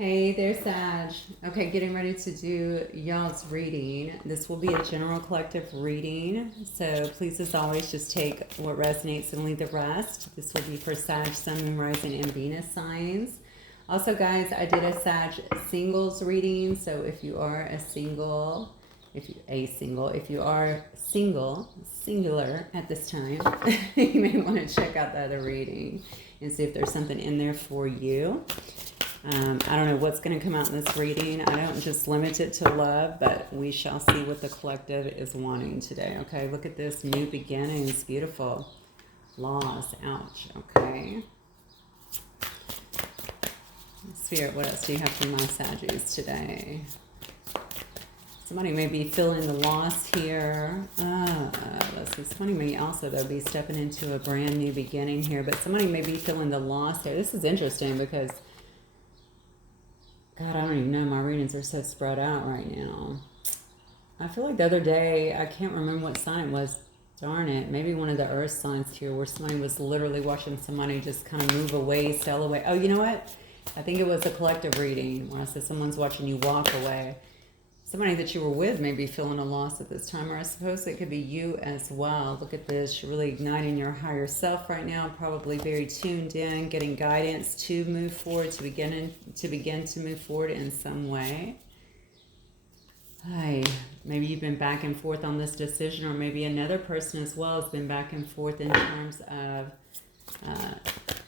Hey there, Sag. Okay, getting ready to do y'all's reading. This will be a general collective reading. So please, as always, just take what resonates and leave the rest. This will be for Sag, Sun, Moon, Rising, and Venus signs. Also, guys, I did a Sag singles reading. So if you are a single, if you are singular at this time, you may want to check out the other reading and see if there's something in there for you. I don't know what's going to come out in this reading. I don't just limit it to love, but we shall see what the collective is wanting today. Okay, look at this. New beginnings. Beautiful. Loss. Ouch. Okay. Spirit, what else do you have for my Saggies today? Somebody may be feeling the loss here. Let's see. Somebody may also, though, be stepping into a brand new beginning here, but somebody may be feeling the loss here. This is interesting because God, I don't even know. My readings are so spread out right now. I feel like the other day, I can't remember what sign it was. Darn it. Maybe one of the earth signs here where somebody was literally watching somebody just kind of move away, sail away. Oh, you know what? I think it was a collective reading when I said someone's watching you walk away. Somebody that you were with may be feeling a loss at this time, or I suppose it could be you as well. Look at this. You're really igniting your higher self right now, probably very tuned in, getting guidance to move forward, to begin to move forward in some way. Hi. Maybe you've been back and forth on this decision, or maybe another person as well has been back and forth in terms of,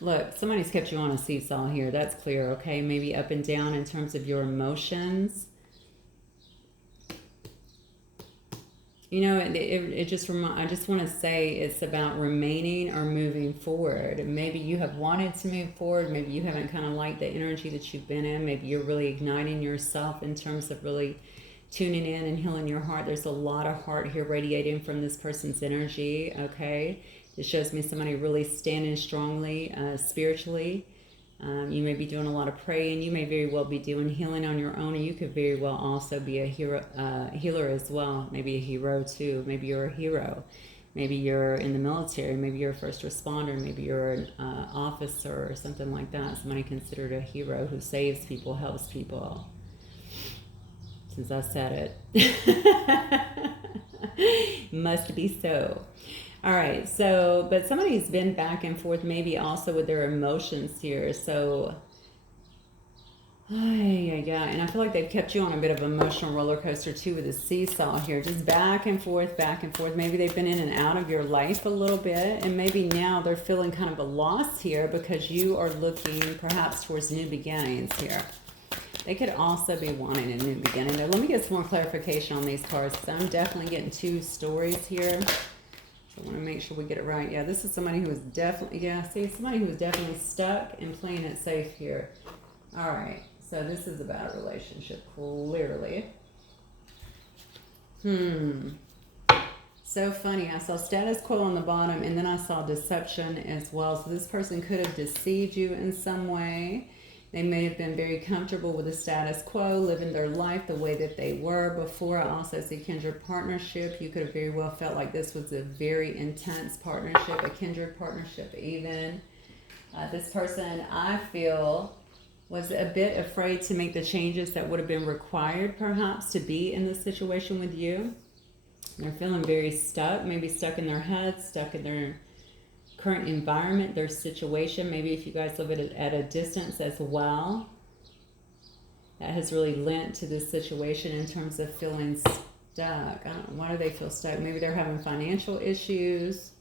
look, somebody's kept you on a seesaw here. That's clear, okay? Maybe up and down in terms of your emotions. You know, it just I just want to say it's about remaining or moving forward. Maybe you have wanted to move forward. Maybe you haven't kind of liked the energy that you've been in. Maybe you're really igniting yourself in terms of really tuning in and healing your heart. There's a lot of heart here radiating from this person's energy, okay? It shows me somebody really standing strongly spiritually. You may be doing a lot of praying. You may very well be doing healing on your own, and you could very well also be a healer as well. Maybe a hero too. Maybe you're a hero. Maybe you're in the military. Maybe you're a first responder. Maybe you're an officer or something like that. Somebody considered a hero who saves people, helps people. Since I said it. Must be so. All right, so, but somebody's been back and forth maybe also with their emotions here. So, yeah, and I feel like they've kept you on a bit of an emotional roller coaster too with the seesaw here. Just back and forth, back and forth. Maybe they've been in and out of your life a little bit, and maybe now they're feeling kind of a loss here because you are looking perhaps towards new beginnings here. They could also be wanting a new beginning. Now, let me get some more clarification on these cards because I'm definitely getting two stories here. So I want to make sure we get it right. Yeah, this is somebody who is definitely, somebody who is definitely stuck and playing it safe here. All right, so this is about a relationship, clearly. So funny. I saw status quo on the bottom, and then I saw deception as well. So this person could have deceived you in some way. They may have been very comfortable with the status quo, living their life the way that they were before. I also see kindred partnership. You could have very well felt like this was a very intense partnership, a kindred partnership even. This person, I feel, was a bit afraid to make the changes that would have been required perhaps to be in this situation with you. They're feeling very stuck, maybe stuck in their head, stuck in their current environment, their situation. Maybe if you guys live at a distance as well, that has really lent to this situation in terms of feeling stuck. I don't know, why do they feel stuck? Maybe they're having financial issues.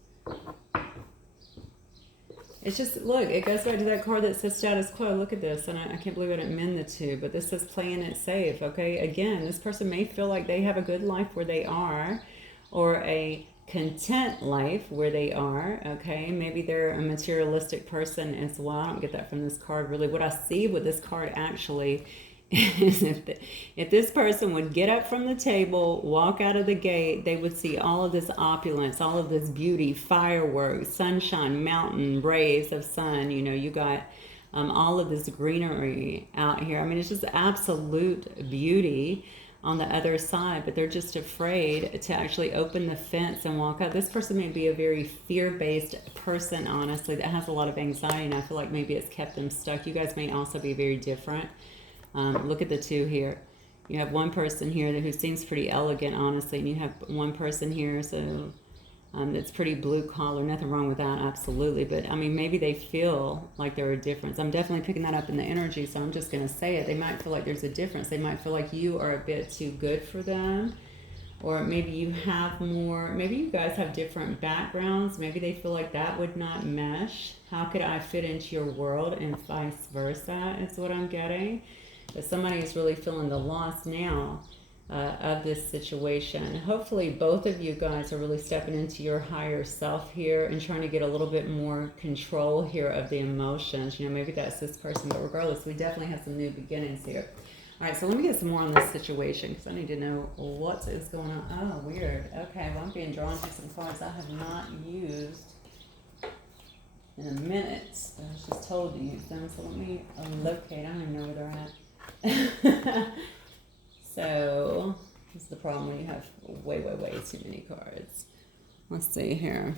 It's just, look, it goes back to that card that says status quo. Look at this, and I can't believe I didn't mend the two, but this says playing it safe, okay? Again, this person may feel like they have a good life where they are, or a content life where they are, okay? Maybe they're a materialistic person as well. I don't get that from this card really. What I see with this card actually is if this person would get up from the table, walk out of the gate, they would see all of this opulence, all of this beauty, fireworks, sunshine, mountain, rays of sun. You know, you got all of this greenery out here. I mean, it's just absolute beauty on the other side, but they're just afraid to actually open the fence and walk out. This person may be a very fear-based person, honestly, that has a lot of anxiety, and I feel like maybe it's kept them stuck. You guys may also be very different. Look at the two here. You have one person here who seems pretty elegant, honestly, and you have one person here, so that's pretty blue collar. Nothing wrong with that, absolutely. But I mean, maybe they feel like there are a difference. I'm definitely picking that up in the energy, so I'm just going to say it. They might feel like there's a difference. They might feel like you are a bit too good for them. Or maybe you have more, maybe you guys have different backgrounds. Maybe they feel like that would not mesh. How could I fit into your world, and vice versa is what I'm getting. But somebody is really feeling the loss now of this situation. Hopefully both of you guys are really stepping into your higher self here and trying to get a little bit more control here of the emotions. You know, maybe that's this person, but regardless, we definitely have some new beginnings here. All right, so let me get some more on this situation because I need to know what is going on. Oh, weird. Okay, well, I'm being drawn to some cards I have not used in a minute. I was just told to use them, so let me locate. I don't even know where they're at. So, this is the problem when you have way too many cards. Let's see here.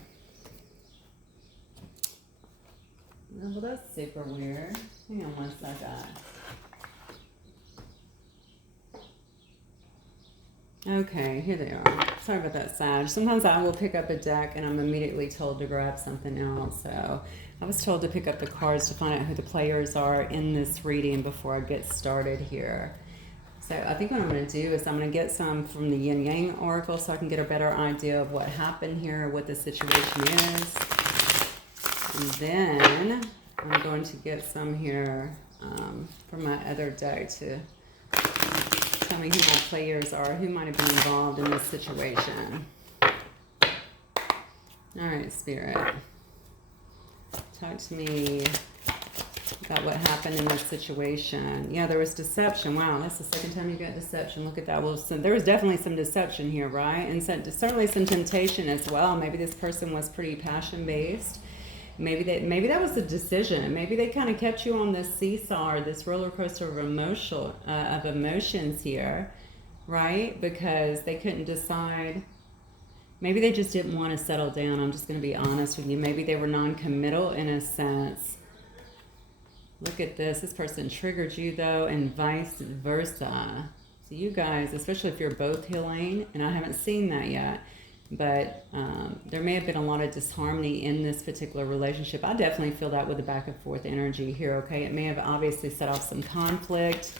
Well, that's super weird. Hang on one second. Okay, here they are. Sorry about that, Sag. Sometimes I will pick up a deck and I'm immediately told to grab something else. So I was told to pick up the cards to find out who the players are in this reading before I get started here. So I think what I'm going to do is I'm going to get some from the Yin Yang Oracle so I can get a better idea of what happened here, what the situation is. And then I'm going to get some here from my other deck to tell me who my players are, who might have been involved in this situation. All right, Spirit. Talk to me about what happened in this situation. Yeah, there was deception. Wow, that's the second time you got deception. Look at that. Well, so there was definitely some deception here, right? And so, certainly some temptation as well. Maybe this person was pretty passion-based. Maybe that was the decision. Maybe they kind of kept you on this seesaw or this roller coaster of emotions here, right? Because they couldn't decide. Maybe they just didn't want to settle down. I'm just going to be honest with you. Maybe they were non-committal in a sense. Look at this. This person triggered you, though, and vice versa. So you guys, especially if you're both healing, and I haven't seen that yet, but there may have been a lot of disharmony in this particular relationship. I definitely feel that with the back and forth energy here, okay? It may have obviously set off some conflict.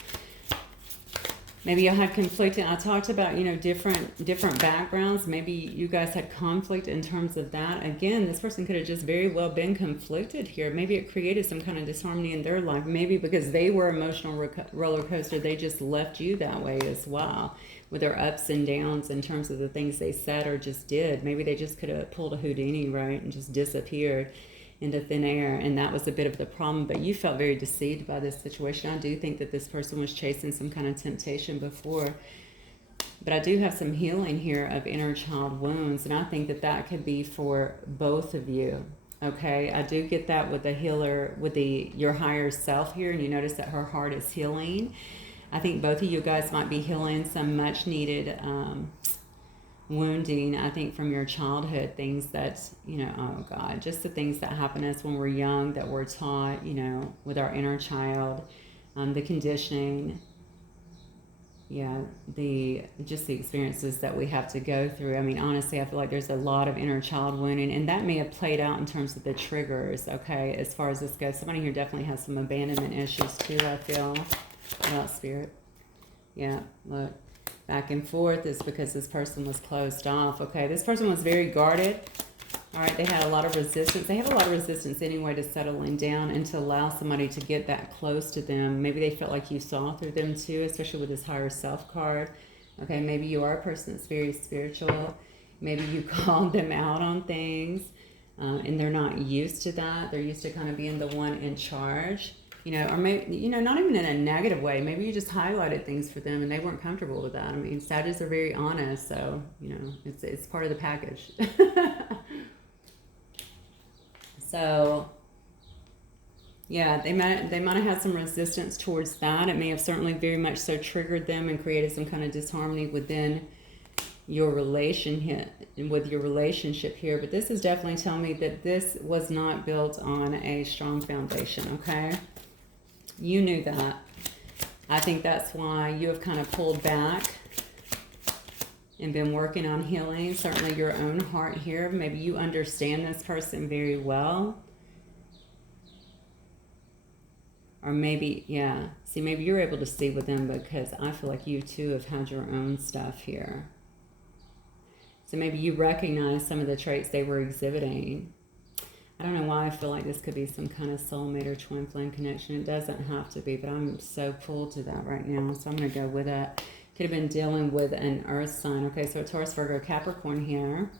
Maybe you had conflict, and I talked about, you know, different backgrounds. Maybe you guys had conflict in terms of that. Again, this person could have just very well been conflicted here. Maybe it created some kind of disharmony in their life. Maybe because they were emotional roller coaster, they just left you that way as well, with their ups and downs in terms of the things they said or just did. Maybe they just could have pulled a Houdini, right, and just disappeared into thin air, and that was a bit of the problem. But you felt very deceived by this situation. I do think that this person was chasing some kind of temptation before, but I do have some healing here of inner child wounds, and I think that that could be for both of you. Okay, I do get that with the healer, with your higher self here, and you notice that her heart is healing. I think both of you guys might be healing some much needed wounding, I think, from your childhood, things that, you know, oh God, just the things that happen to us when we're young that we're taught, you know, with our inner child, the conditioning, yeah, just the experiences that we have to go through. I mean, honestly, I feel like there's a lot of inner child wounding, and that may have played out in terms of the triggers, okay, as far as this goes. Somebody here definitely has some abandonment issues too, I feel, about Spirit. Yeah, look. Back and forth is because this person was closed off. Okay, this person was very guarded. All right, they had a lot of resistance. They have a lot of resistance anyway to settling down and to allow somebody to get that close to them. Maybe they felt like you saw through them too, especially with this higher self card. Okay, maybe you are a person that's very spiritual. Maybe you called them out on things and they're not used to that. They're used to kind of being the one in charge. You know, or maybe, you know, not even in a negative way. Maybe you just highlighted things for them and they weren't comfortable with that. I mean, Sagittarius are very honest, so, you know, it's part of the package. So, yeah, they might have had some resistance towards that. It may have certainly very much so triggered them and created some kind of disharmony within your relationship here. But this is definitely telling me that this was not built on a strong foundation, okay? You knew that. I think that's why you have kind of pulled back and been working on healing, certainly your own heart here. Maybe you understand this person very well. Or maybe, yeah, see, maybe you're able to see with them because I feel like you too have had your own stuff here. So maybe you recognize some of the traits they were exhibiting. I don't know why I feel like this could be some kind of soulmate or twin flame connection. It doesn't have to be, but I'm so pulled to that right now, so I'm going to go with it. Could have been dealing with an earth sign. Okay, so Taurus, Virgo, Capricorn here.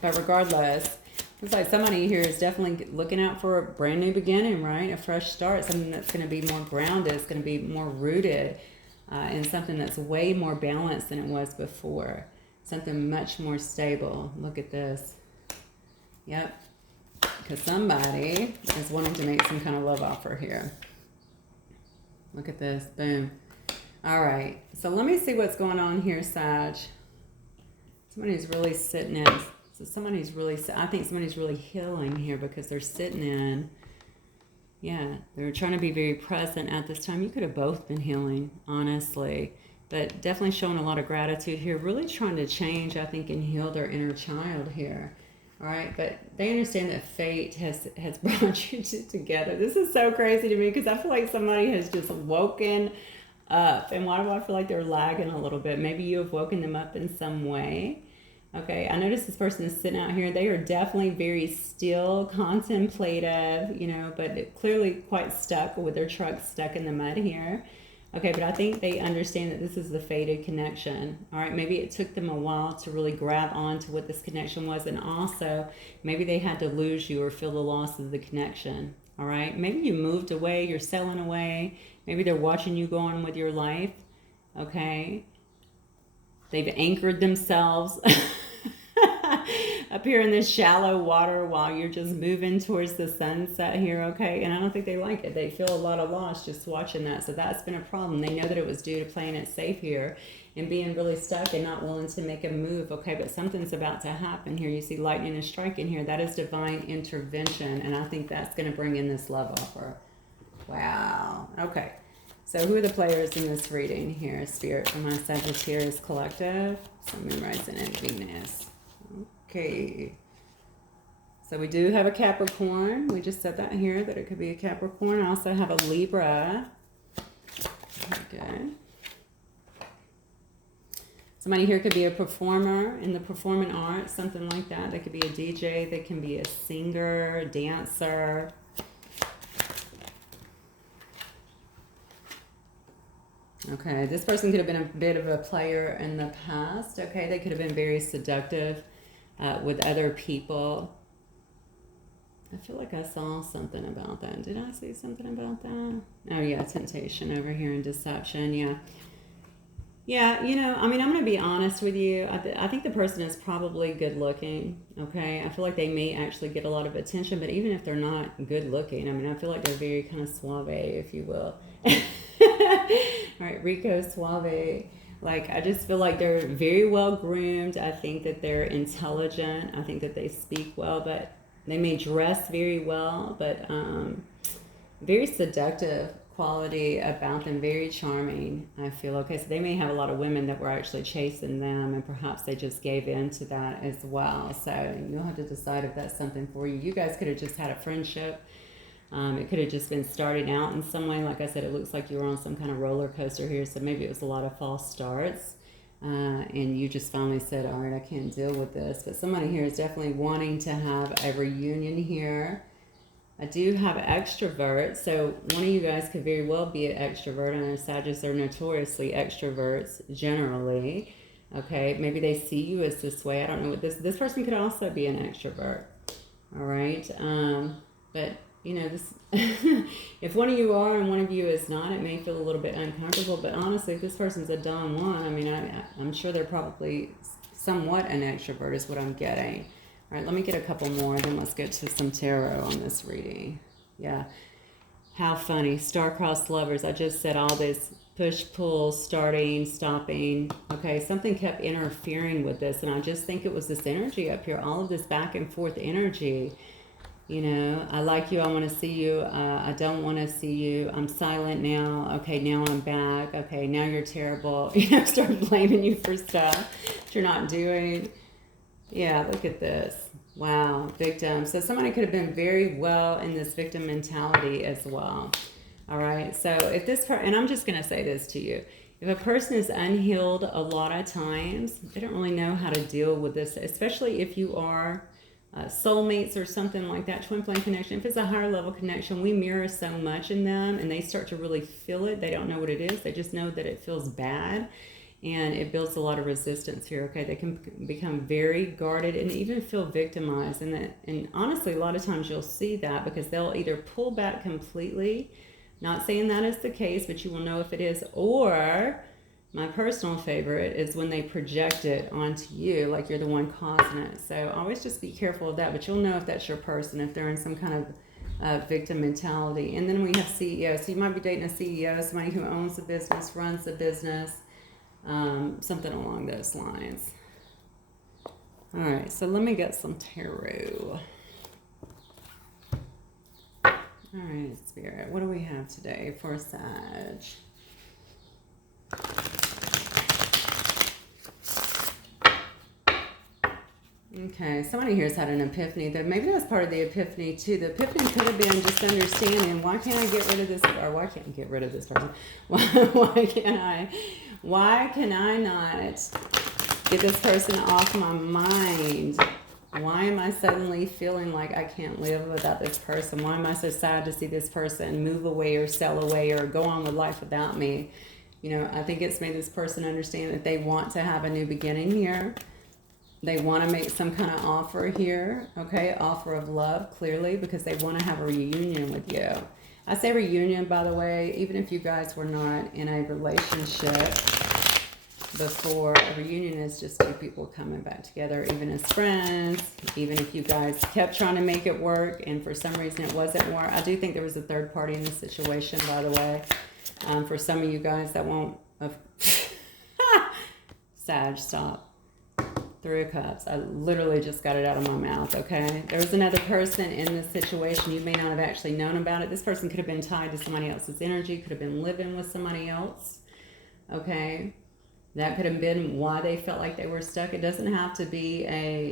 But regardless, it's like somebody here is definitely looking out for a brand new beginning, right? A fresh start, something that's going to be more grounded. It's going to be more rooted in something that's way more balanced than it was before. Something much more stable. Look at this. Yep. Because somebody is wanting to make some kind of love offer here. Look at this. Boom. All right. So let me see what's going on here, Sag. Somebody's really sitting in. So somebody's really, I think somebody's really healing here because they're sitting in. Yeah, they're trying to be very present at this time. You could have both been healing, honestly. But definitely showing a lot of gratitude here. Really trying to change, I think, and heal their inner child here. All right, but they understand that fate has brought you two together. This is so crazy to me because I feel like somebody has just woken up. And why do I feel like they're lagging a little bit? Maybe you have woken them up in some way. Okay, I notice this person is sitting out here. They are definitely very still, contemplative, you know, but clearly quite stuck with their truck stuck in the mud here. Okay, but I think they understand that this is the fated connection. All right, maybe it took them a while to really grab on to what this connection was. And also, maybe they had to lose you or feel the loss of the connection. All right, maybe you moved away, you're sailing away. Maybe they're watching you go on with your life. Okay, they've anchored themselves up here in this shallow water while you're just moving towards the sunset here, okay? And I don't think they like it. They feel a lot of loss just watching that. So that's been a problem. They know that it was due to playing it safe here and being really stuck and not willing to make a move, okay? But something's about to happen here. You see lightning is striking here. That is divine intervention, and I think that's going to bring in this love offer. Wow. Okay. So who are the players in this reading here? Spirit for my Sagittarius collective. So Moon, Rising, and Venus. Okay. So we do have a Capricorn. We just said that here, that it could be a Capricorn. I also have a Libra. Okay. Somebody here could be a performer in the performing arts, something like that. They could be a DJ. They can be a singer, a dancer. Okay, this person could have been a bit of a player in the past. Okay, they could have been very seductive with other people. I feel like I saw something about that. Did I see something about that? Oh, yeah, temptation over here and deception. Yeah. Yeah, you know, I mean, I'm going to be honest with you. I think the person is probably good looking, okay? I feel like they may actually get a lot of attention, but even if they're not good looking, I mean, I feel like they're very kind of suave, if you will. All right, Rico Suave. Like, I just feel like they're very well groomed. I think that they're intelligent. I think that they speak well, but they may dress very well, but very seductive quality about them, very charming, I feel. Okay, so they may have a lot of women that were actually chasing them, and perhaps they just gave in to that as well. So you'll have to decide if that's something for you. You guys could have just had a friendship. It could have just been starting out in some way. Like I said, it looks like you were on some kind of roller coaster here, so maybe it was a lot of false starts. And you just finally said, all right, I can't deal with this. But somebody here is definitely wanting to have a reunion here. I do have extroverts, so one of you guys could very well be an extrovert. I know Sagittarius are notoriously extroverts, generally. Okay, maybe they see you as this way. I don't know what this person could also be an extrovert. All right, but you know, this if one of you are and one of you is not, it may feel a little bit uncomfortable. But honestly, if this person's a Don Juan, I mean, I'm sure they're probably somewhat an extrovert is what I'm getting. All right, let me get a couple more, then let's get to some tarot on this reading. Yeah, how funny. Star-crossed lovers. I just said all this push-pull, starting, stopping. Okay, something kept interfering with this, and I just think it was this energy up here, all of this back and forth energy. You know, I like you, I want to see you, I don't want to see you, I'm silent now, okay, now I'm back, okay, now you're terrible. You know, start blaming you for stuff that you're not doing. Yeah, look at this. Wow, victim. So somebody could have been very well in this victim mentality as well. All right, so if this and I'm just going to say this to you. If a person is unhealed a lot of times, they don't really know how to deal with this, especially if you are soulmates or something like that, twin flame connection. If it's a higher level connection, we mirror so much in them and they start to really feel it. They don't know what it is. They just know that it feels bad and it builds a lot of resistance here. Okay, they can become very guarded and even feel victimized. And honestly, a lot of times you'll see that because they'll either pull back completely, not saying that is the case, but you will know if it is, or my personal favorite is when they project it onto you like you're the one causing it. So always just be careful of that, but you'll know if that's your person, if they're in some kind of victim mentality. And then we have CEO. So you might be dating a CEO, somebody who owns the business, runs the business, something along those lines. All right, so let me get some tarot. All right, Spirit, what do we have today for Sag? Okay, somebody here's had an epiphany. That maybe that's part of the epiphany too. The epiphany could have been just understanding, why can't I get rid of this, or why can't I get rid of this person? Why can I not get this person off my mind? Why am I suddenly feeling like I can't live without this person? Why am I so sad to see this person move away or sell away or go on with life without me? You know, I think it's made this person understand that they want to have a new beginning here. They want to make some kind of offer here, okay? Offer of love, clearly, because they want to have a reunion with you. I say reunion, by the way, even if you guys were not in a relationship before. A reunion is just two people coming back together, even as friends, even if you guys kept trying to make it work and for some reason it wasn't work. I do think there was a third party in this situation, by the way. For some of you guys that won't... Sag, stop. Three of Cups. I literally just got it out of my mouth, okay? There was another person in this situation. You may not have actually known about it. This person could have been tied to somebody else's energy, could have been living with somebody else, okay? That could have been why they felt like they were stuck. It doesn't have to be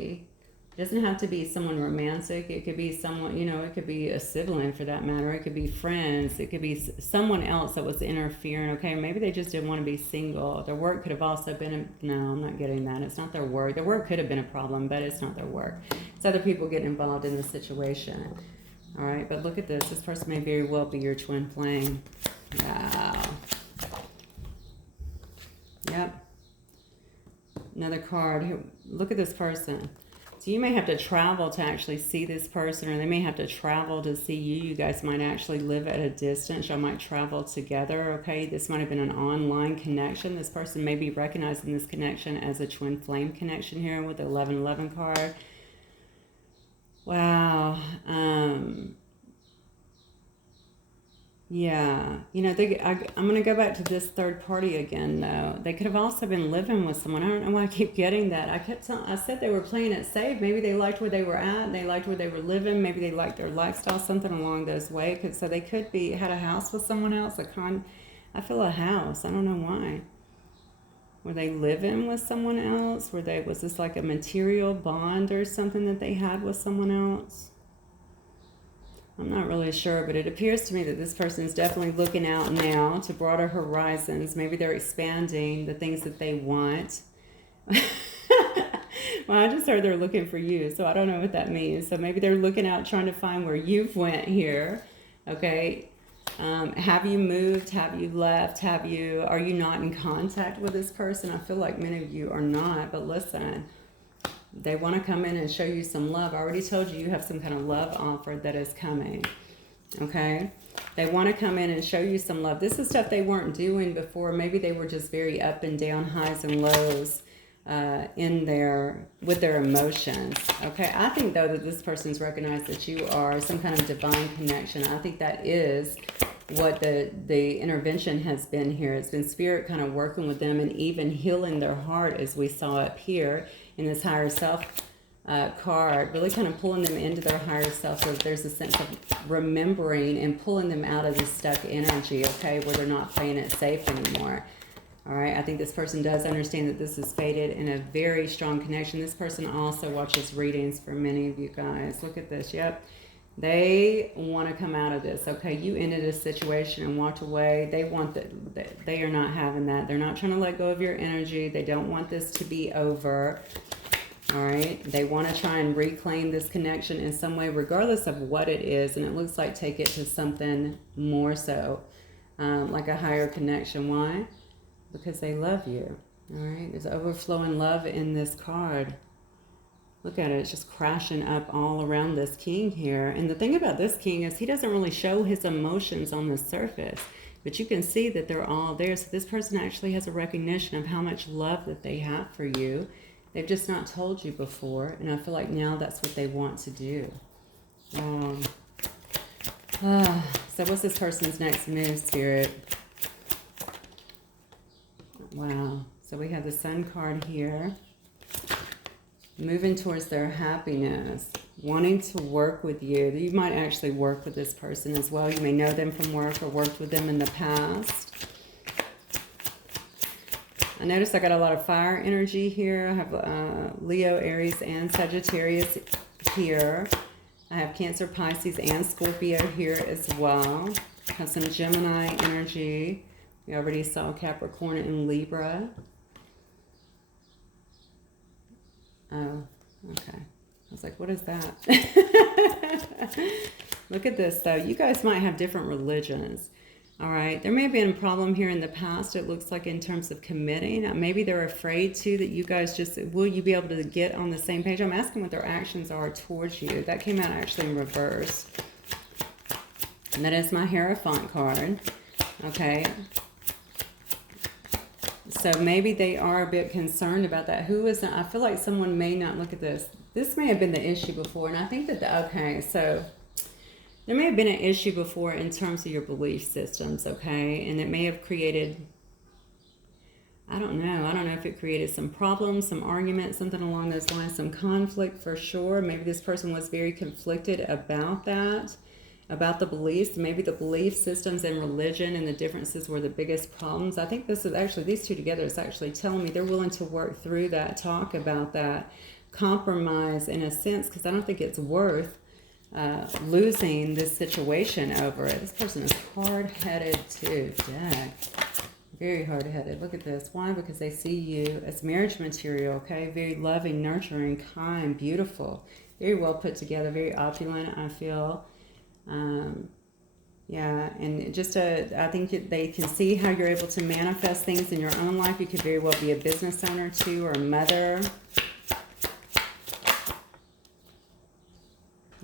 someone romantic. It could be someone, you know, it could be a sibling for that matter. It could be friends. It could be someone else that was interfering, okay? Maybe they just didn't want to be single. Their work could have also been, no, I'm not getting that. It's not their work. Their work could have been a problem, but it's not their work. It's other people getting involved in the situation. All right, but look at this. This person may very well be your twin flame. Wow. Yep. Another card. Look at this person. So you may have to travel to actually see this person, or they may have to travel to see you. You guys might actually live at a distance. Y'all might travel together, okay? This might have been an online connection. This person may be recognizing this connection as a twin flame connection here with the 1111 card. Wow. Yeah, you know, I'm going to go back to this third party again, though. They could have also been living with someone. I don't know why I keep getting that. I said they were playing it safe. Maybe they liked where they were at. They liked where they were living. Maybe they liked their lifestyle, something along those ways. So they could be had a house with someone else. I feel a house. I don't know why. Were they living with someone else? Was this like a material bond or something that they had with someone else? I'm not really sure, but it appears to me that this person is definitely looking out now to broader horizons. Maybe they're expanding the things that they want. Well, I just heard they're looking for you, so I don't know what that means. So maybe they're looking out, trying to find where you've went here, okay? Have you moved? Have you left? Are you not in contact with this person? I feel like many of you are not, but listen. They want to come in and show you some love. I already told you have some kind of love offer that is coming. Okay? They want to come in and show you some love. This is stuff they weren't doing before. Maybe they were just very up and down, highs and lows with their emotions. Okay? I think, though, that this person's recognized that you are some kind of divine connection. I think that is what the intervention has been here. It's been spirit kind of working with them and even healing their heart, as we saw up here in this higher self card, really kind of pulling them into their higher self, so that there's a sense of remembering and pulling them out of this stuck energy, okay, where they're not playing it safe anymore. All right, I think this person does understand that this is fated in a very strong connection. This person also watches readings for many of you guys. Look at this. Yep. They want to come out of this. Okay, you ended a situation and walked away. They want that. They are not having that. They're not trying to let go of your energy. They don't want this to be over. All right, they want to try and reclaim this connection in some way, regardless of what it is. And it looks like take it to something more so, like a higher connection. Why? Because they love you. All right, there's overflowing love in this card. Look at it, it's just crashing up all around this king here. And the thing about this king is he doesn't really show his emotions on the surface, but you can see that they're all there. So this person actually has a recognition of how much love that they have for you. They've just not told you before, and I feel like now that's what they want to do. So what's this person's next move, Spirit? Wow. So we have the Sun card here. Moving towards their happiness. Wanting to work with you. You might actually work with this person as well. You may know them from work or worked with them in the past. I noticed I got a lot of fire energy here. I have Leo, Aries, and Sagittarius here. I have Cancer, Pisces, and Scorpio here as well. I have some Gemini energy. We already saw Capricorn and Libra. Oh, okay. I was like, what is that? Look at this, though. You guys might have different religions. All right. There may have been a problem here in the past, it looks like, in terms of committing. Maybe they're afraid, too, that you guys just... Will you be able to get on the same page? I'm asking what their actions are towards you. That came out actually in reverse. And that is my Hierophant card. Okay. So maybe they are a bit concerned about that. Who is that? I feel like someone may not look at this. This may have been the issue before. And I think that, okay, so there may have been an issue before in terms of your belief systems, okay? And it may have created, I don't know if it created some problems, some arguments, something along those lines, some conflict for sure. Maybe this person was very conflicted about that, about the beliefs. Maybe the belief systems and religion and the differences were the biggest problems. I think this is actually, these two together is actually telling me they're willing to work through that, talk about that, compromise in a sense, because I don't think it's worth losing this situation over it. This person is hard-headed too. Dang. Very hard-headed. Look at this. Why? Because they see you as marriage material, okay? Very loving, nurturing, kind, beautiful. Very well put together, very opulent, I feel. Yeah, and just I think they can see how you're able to manifest things in your own life. You could very well be a business owner too, or a mother.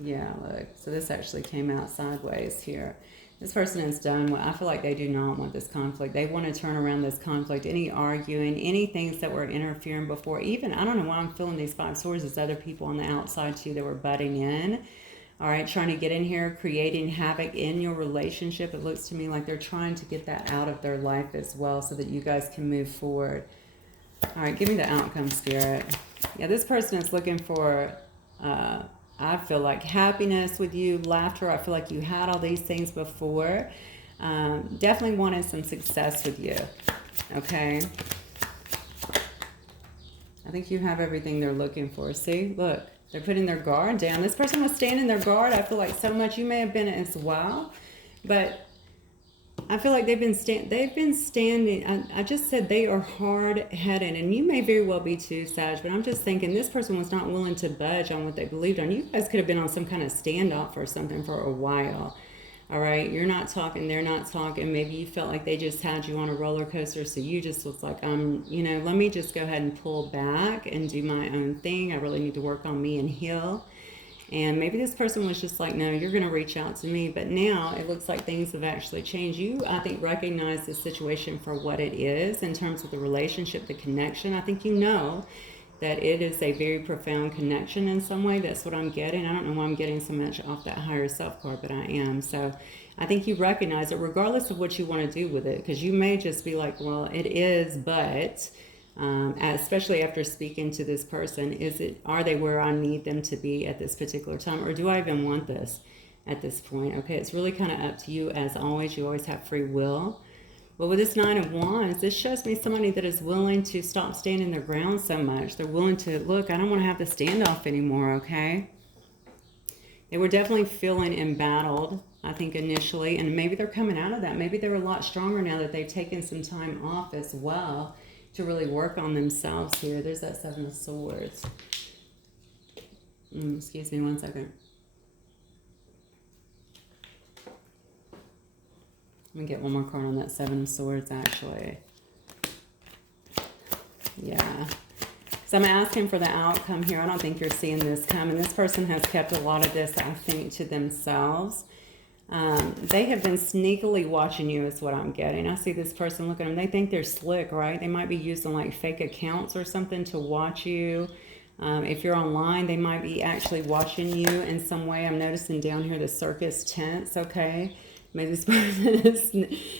Yeah, look. So this actually came out sideways here. This person is done. I feel like they do not want this conflict. They want to turn around this conflict. Any arguing, any things that were interfering before. Even, I don't know why I'm feeling these 5 swords as other people on the outside too that were butting in. All right, trying to get in here, creating havoc in your relationship. It looks to me like they're trying to get that out of their life as well so that you guys can move forward. All right, give me the outcome, Spirit. Yeah, this person is looking for... I feel like happiness with you, laughter. I feel like you had all these things before. Definitely wanted some success with you. Okay. I think you have everything they're looking for. See, look, they're putting their guard down. This person was standing their guard. I feel like so much. You may have been as well, but I feel like they've been standing. I just said they are hard-headed, and you may very well be too, Sag, but I'm just thinking this person was not willing to budge on what they believed on. You guys could have been on some kind of standoff or something for a while. All right, you're not talking, they're not talking. Maybe you felt like they just had you on a roller coaster, so you just was like, you know, let me just go ahead and pull back and do my own thing. I really need to work on me and heal. And maybe this person was just like, no, you're going to reach out to me. But now it looks like things have actually changed. You, I think, recognize the situation for what it is in terms of the relationship, the connection. I think you know that it is a very profound connection in some way. That's what I'm getting. I don't know why I'm getting so much off that higher self card, but I am. So I think you recognize it regardless of what you want to do with it. Because you may just be like, well, it is, but... especially after speaking to this person. Are they where I need them to be at this particular time, or do I even want this at this point? Okay, it's really kind of up to you. As always, you always have free will. But with this Nine of Wands, this shows me somebody that is willing to stop standing their ground so much. They're willing to, look, I don't want to have the standoff anymore, okay? They were definitely feeling embattled, I think, initially, and maybe they're coming out of that. Maybe they're a lot stronger now that they've taken some time off as well to really work on themselves here. There's that Seven of Swords. Excuse me one second. Let me get one more card on that Seven of Swords, actually. Yeah. So I'm asking for the outcome here. I don't think you're seeing this coming. This person has kept a lot of this, I think, to themselves. They have been sneakily watching you is what I'm getting. I see this person, look at them. They think they're slick, right? They might be using like fake accounts or something to watch you. If you're online, they might be actually watching you in some way. I'm noticing down here the circus tents, okay? Maybe this person is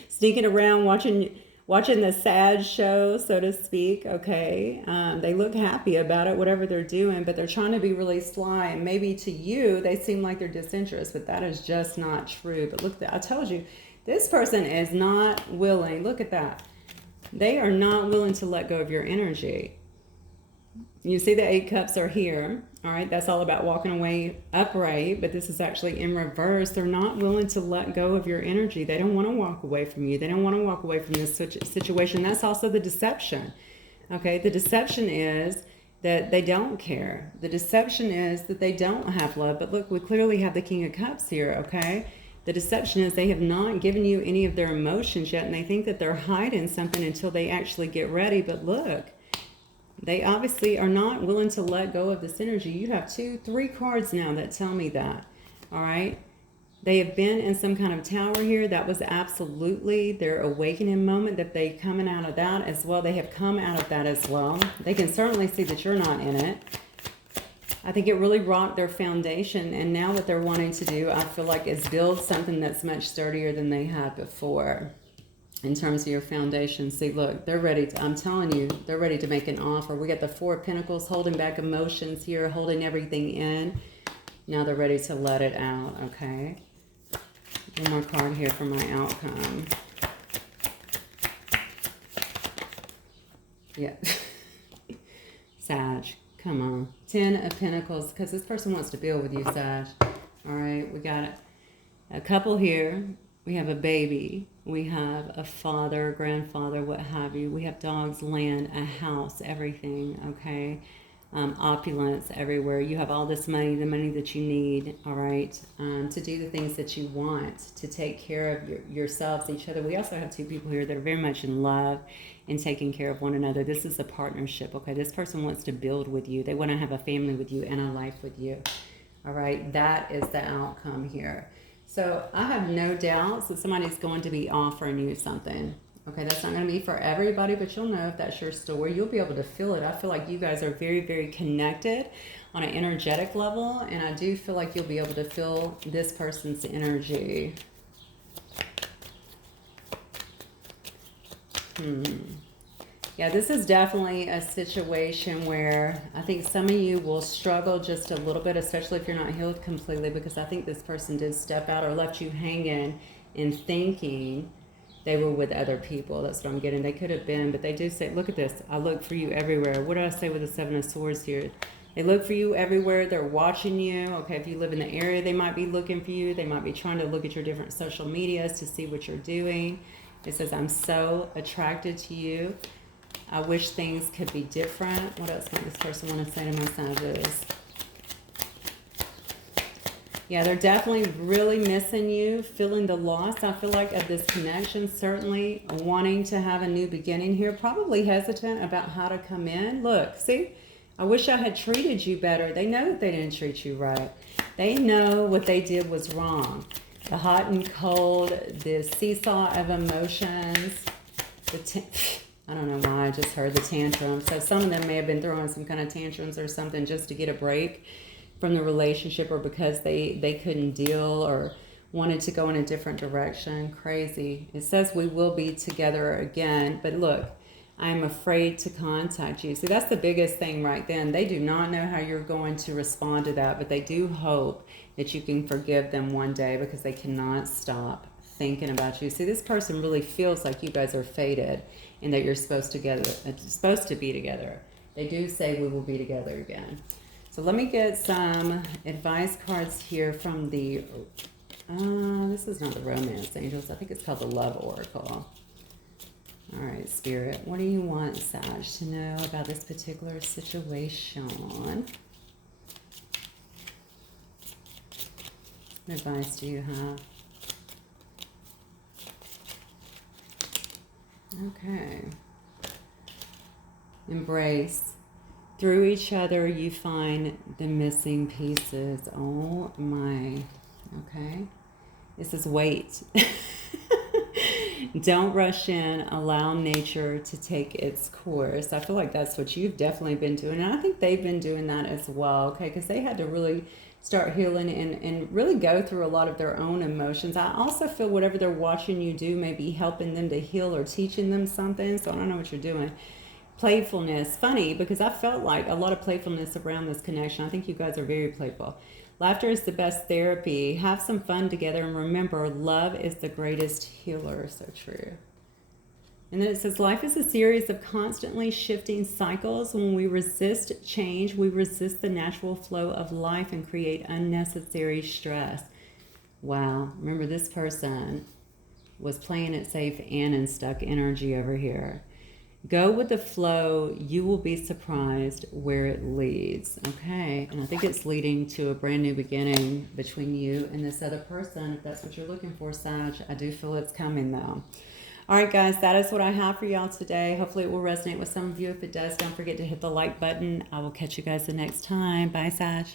sneaking around watching the sad show, so to speak, okay? They look happy about it, whatever they're doing, but they're trying to be really sly. And maybe to you, they seem like they're disinterested, but that is just not true. But look, I told you, this person is not willing. Look at that. They are not willing to let go of your energy. You see the Eight Cups are here. All right, that's all about walking away upright, but this is actually in reverse. They're not willing to let go of your energy. They don't want to walk away from you. They don't want to walk away from this situation. That's also the deception. Okay, the deception is that they don't care. The deception is that they don't have love. But look, we clearly have the King of Cups here, okay? The deception is they have not given you any of their emotions yet, and they think that they're hiding something until they actually get ready. But look, they obviously are not willing to let go of this energy. You have 2, 3 cards now that tell me that. All right. They have been in some kind of tower here. That was absolutely their awakening moment, that they coming out of that as well. They have come out of that as well. They can certainly see that you're not in it. I think it really rocked their foundation. And now what they're wanting to do, I feel like, is build something that's much sturdier than they had before. In terms of your foundation. See, look, they're ready to, I'm telling you, they're ready to make an offer. We got the Four of Pentacles holding back emotions here, holding everything in. Now they're ready to let it out, okay? One more card here for my outcome. Yeah. Sag, come on. 10 of Pentacles, because this person wants to build with you, Sag. All right, we got a couple here. We have a baby, we have a father, grandfather, what have you. We have dogs, land, a house, everything, okay? Opulence everywhere. You have all this money, the money that you need, all right, to do the things that you want, to take care of yourselves, each other. We also have 2 people here that are very much in love and taking care of one another. This is a partnership, okay? This person wants to build with you. They want to have a family with you and a life with you, all right? That is the outcome here. So I have no doubts that somebody's going to be offering you something. Okay, that's not going to be for everybody, but you'll know if that's your story. You'll be able to feel it. I feel like you guys are very, very connected on an energetic level, and I do feel like you'll be able to feel this person's energy. Yeah, this is definitely a situation where I think some of you will struggle just a little bit, especially if you're not healed completely, because I think this person did step out or left you hanging in thinking they were with other people. That's what I'm getting. They could have been, but they do say, look at this. I look for you everywhere. What did I say with the Seven of Swords here? They look for you everywhere. They're watching you. Okay, if you live in the area, they might be looking for you. They might be trying to look at your different social medias to see what you're doing. It says, I'm so attracted to you. I wish things could be different. What else might this person want to say to my Sagittarius? Yeah, they're definitely really missing you, feeling the loss, I feel like, of this connection. Certainly wanting to have a new beginning here. Probably hesitant about how to come in. Look, see? I wish I had treated you better. They know that they didn't treat you right. They know what they did was wrong. The hot and cold, the seesaw of emotions, I don't know why I just heard the tantrum. So some of them may have been throwing some kind of tantrums or something just to get a break from the relationship, or because they couldn't deal or wanted to go in a different direction. Crazy. It says we will be together again. But look, I'm afraid to contact you. See, that's the biggest thing right then. They do not know how you're going to respond to that, but they do hope that you can forgive them one day because they cannot stop thinking about you. See, this person really feels like you guys are fated and that you're supposed to be together. They do say we will be together again. So let me get some advice cards here from the, this is not the Romance Angels. I think it's called the Love Oracle. All right, Spirit, what do you want, Sag, to know about this particular situation? What advice do you have? Okay. Embrace. Through each other, you find the missing pieces. Oh, my. Okay. This is wait. Don't rush in. Allow nature to take its course. I feel like that's what you've definitely been doing. And I think they've been doing that as well, okay? Because they had to really start healing and really go through a lot of their own emotions. I also feel whatever they're watching you do may be helping them to heal or teaching them something. So I don't know what you're doing. Playfulness. Funny, because I felt like a lot of playfulness around this connection. I think you guys are very playful. Laughter is the best therapy. Have some fun together, and remember, love is the greatest healer. So true. And then it says, life is a series of constantly shifting cycles. When we resist change, we resist the natural flow of life and create unnecessary stress. Wow. Remember, this person was playing it safe and in stuck energy over here. Go with the flow. You will be surprised where it leads. Okay. And I think it's leading to a brand new beginning between you and this other person. If that's what you're looking for, Sag, I do feel it's coming though. All right, guys, that is what I have for y'all today. Hopefully it will resonate with some of you. If it does, don't forget to hit the like button. I will catch you guys the next time. Bye, Sag.